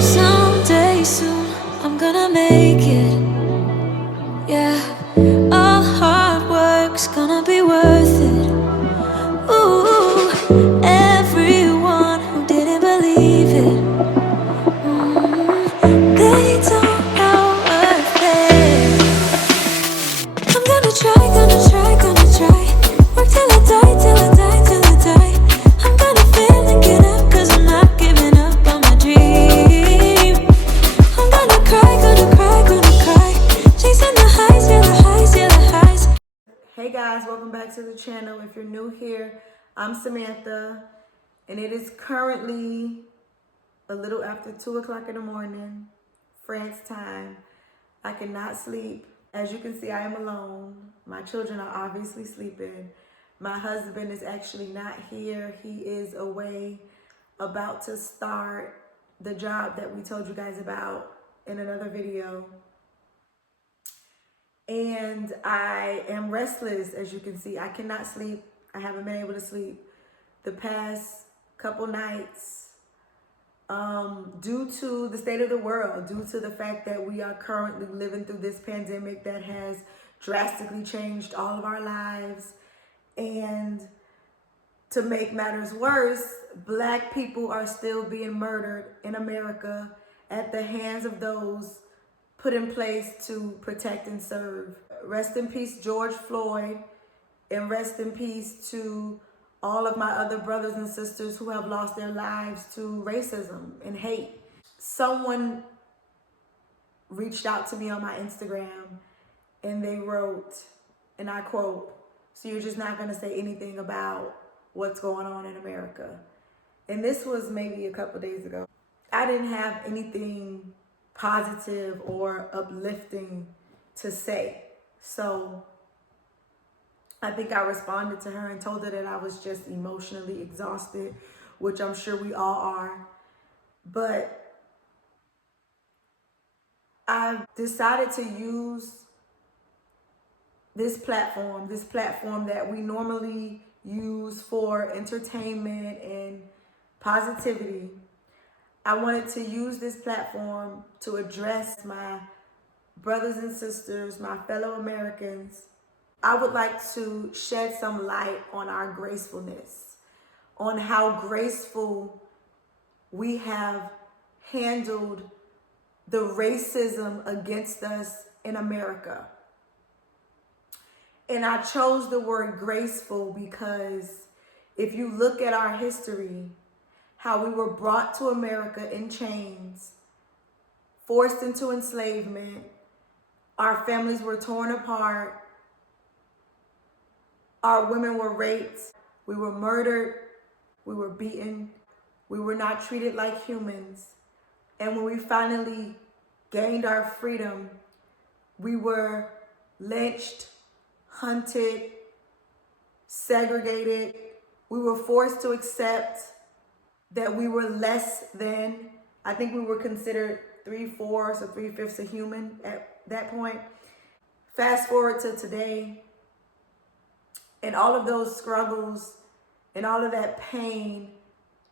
Someday soon I'm gonna make it. Yeah, all hard work's gonna be worth it. Ooh, everyone who didn't believe it, they don't know a thing. I'm gonna try, gonna try, gonna try. Work till I die, till I die, till I die. I'm gonna fail and get up, 'cause I'm not giving up on my dream. I'm gonna cry, gonna cry, gonna cry. Chasing the highs, yeah, the highs, yeah, the highs. Hey guys, welcome back to the channel. If you're new here, I'm Samantha, and it is currently a little after 2 o'clock in the morning, France time. I cannot sleep. As you can see, I am alone. My children are obviously sleeping. My husband is actually not here. He is away, about to start the job that we told you guys about in another video. And I am restless, as you can see. I cannot sleep. I haven't been able to sleep the past couple nights due to the state of the world, due to the fact that we are currently living through this pandemic that has drastically changed all of our lives. And to make matters worse, Black people are still being murdered in America at the hands of those put in place to protect and serve. Rest in peace, George Floyd, and rest in peace to all of my other brothers and sisters who have lost their lives to racism and hate. Someone reached out to me on my Instagram and they wrote, and I quote, "So you're just not gonna say anything about what's going on in America?" And this was maybe a couple days ago. I didn't have anything positive or uplifting to say. So I think I responded to her and told her that I was just emotionally exhausted, which I'm sure we all are. But I decided to use this platform that we normally use for entertainment and positivity. I wanted to use this platform to address my brothers and sisters, my fellow Americans. I would like to shed some light on our gracefulness, on how graceful we have handled the racism against us in America. And I chose the word graceful because if you look at our history, how we were brought to America in chains, forced into enslavement, our families were torn apart, our women were raped, we were murdered, we were beaten, we were not treated like humans. And when we finally gained our freedom, we were lynched, hunted, segregated. We were forced to accept that we were less than. I think we were considered 3/4 or 3/5 a human at that point. Fast forward to today, and all of those struggles and all of that pain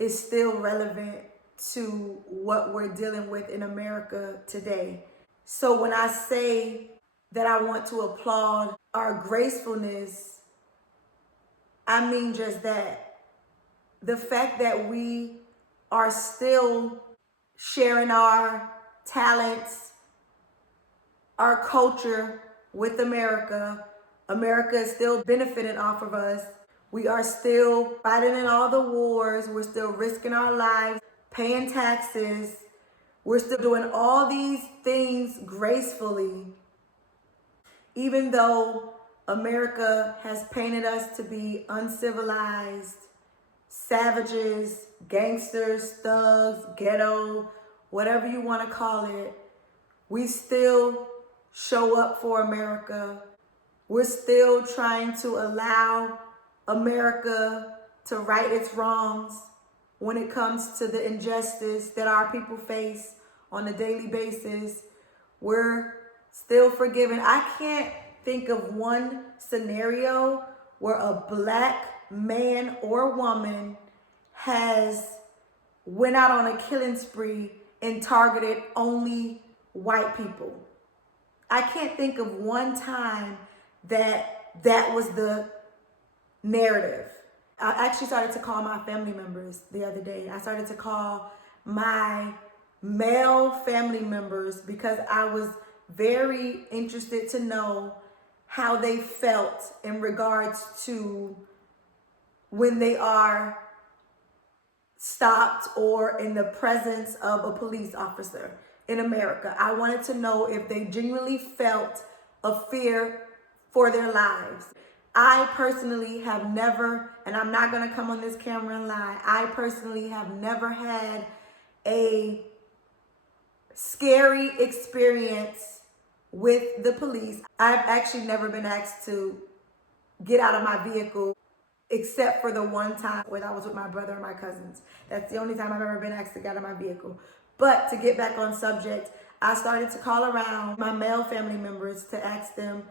is still relevant to what we're dealing with in America today. So when I say that I want to applaud our gracefulness, I mean just that. The fact that we are still sharing our talents, our culture with America. America is still benefiting off of us. We are still fighting in all the wars. We're still risking our lives, paying taxes. We're still doing all these things gracefully, even though America has painted us to be uncivilized, savages, gangsters, thugs, ghetto, whatever you want to call it. We still show up for America. We're still trying to allow America to right its wrongs when it comes to the injustice that our people face on a daily basis. We're still forgiving. I can't think of one scenario where a Black man or woman has went out on a killing spree and targeted only white people. I can't think of one time that was the narrative. I actually started to call my family members the other day. I started to call my male family members because I was very interested to know how they felt in regards to when they are stopped or in the presence of a police officer in America. I wanted to know if they genuinely felt a fear for their lives. I personally have never, and I'm not going to come on this camera and lie, I personally have never had a scary experience with the police. I've actually never been asked to get out of my vehicle except for the one time when I was with my brother and my cousins. That's the only time I've ever been asked to get out of my vehicle. But to get back on subject, I started to call around my male family members to ask them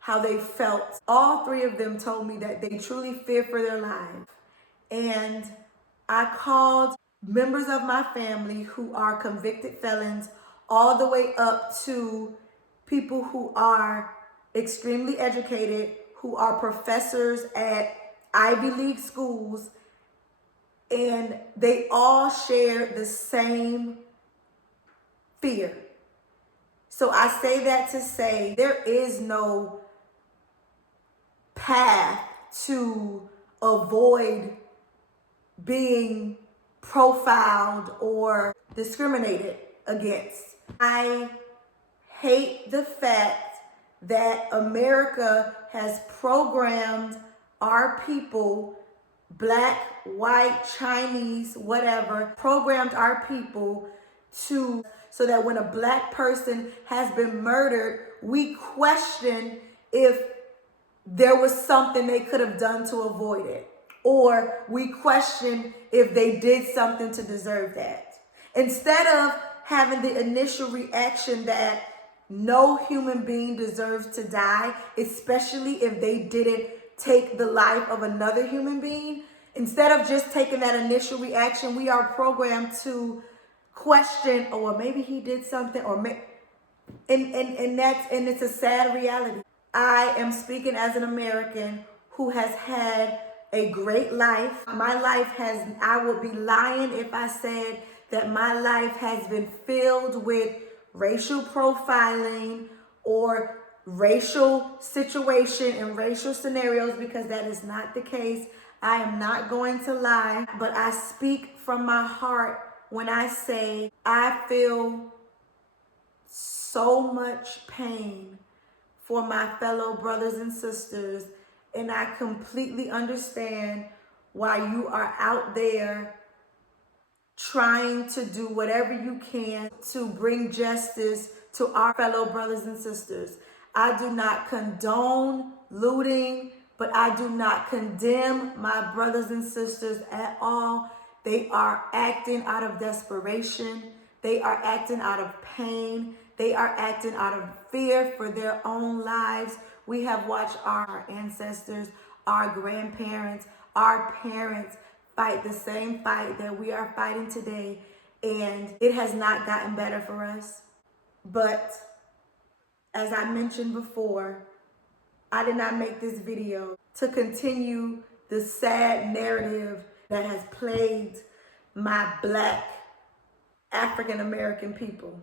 how they felt. All three of them told me that they truly fear for their lives. And I called members of my family who are convicted felons all the way up to people who are extremely educated, who are professors at Ivy League schools, and they all share the same fear. So I say that to say there is no path to avoid being profiled or discriminated against. I hate the fact that America has programmed our people, black, white, Chinese, whatever, programmed our people so that when a black person has been murdered, we question if there was something they could have done to avoid it. Or we question if they did something to deserve that. Instead of having the initial reaction that no human being deserves to die, especially if they didn't take the life of another human being, instead of just taking that initial reaction, we are programmed to question, oh, well, maybe he did something, or and it's a sad reality. I am speaking as an American who has had a great life. My life has, I would be lying if I said that my life has been filled with racial profiling or racial situation and racial scenarios, because that is not the case. I am not going to lie, but I speak from my heart when I say I feel so much pain for my fellow brothers and sisters, and I completely understand why you are out there trying to do whatever you can to bring justice to our fellow brothers and sisters. I do not condone looting, but I do not condemn my brothers and sisters at all. They are acting out of desperation. They are acting out of pain. They are acting out of fear for their own lives. We have watched our ancestors, our grandparents, our parents fight the same fight that we are fighting today, and it has not gotten better for us. But as I mentioned before, I did not make this video to continue the sad narrative that has plagued my black African American people.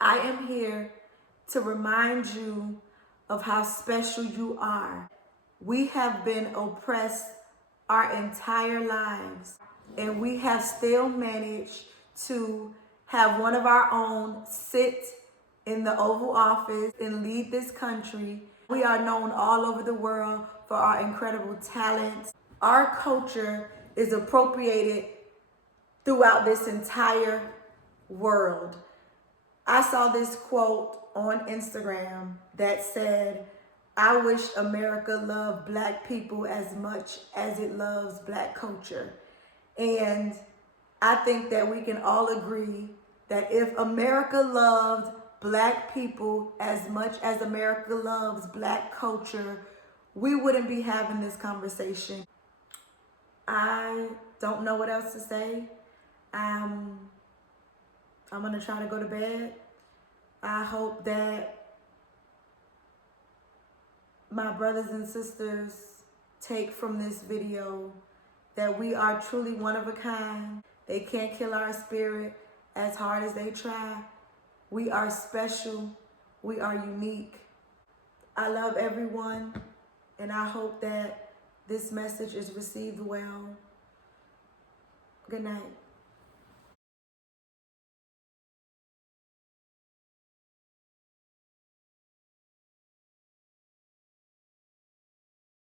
I am here to remind you of how special you are. We have been oppressed our entire lives, and we have still managed to have one of our own sit in the Oval Office and lead this country. We are known all over the world for our incredible talents. Our culture is appropriated throughout this entire world. I saw this quote on Instagram that said, I wish America loved black people as much as it loves black culture. And I think that we can all agree that if America loved black people as much as America loves black culture, we wouldn't be having this conversation. I don't know what else to say. I'm gonna try to go to bed. I hope that my brothers and sisters take from this video that we are truly one of a kind. They can't kill our spirit as hard as they try. We are special. We are unique. I love everyone, and I hope that this message is received well. Good night.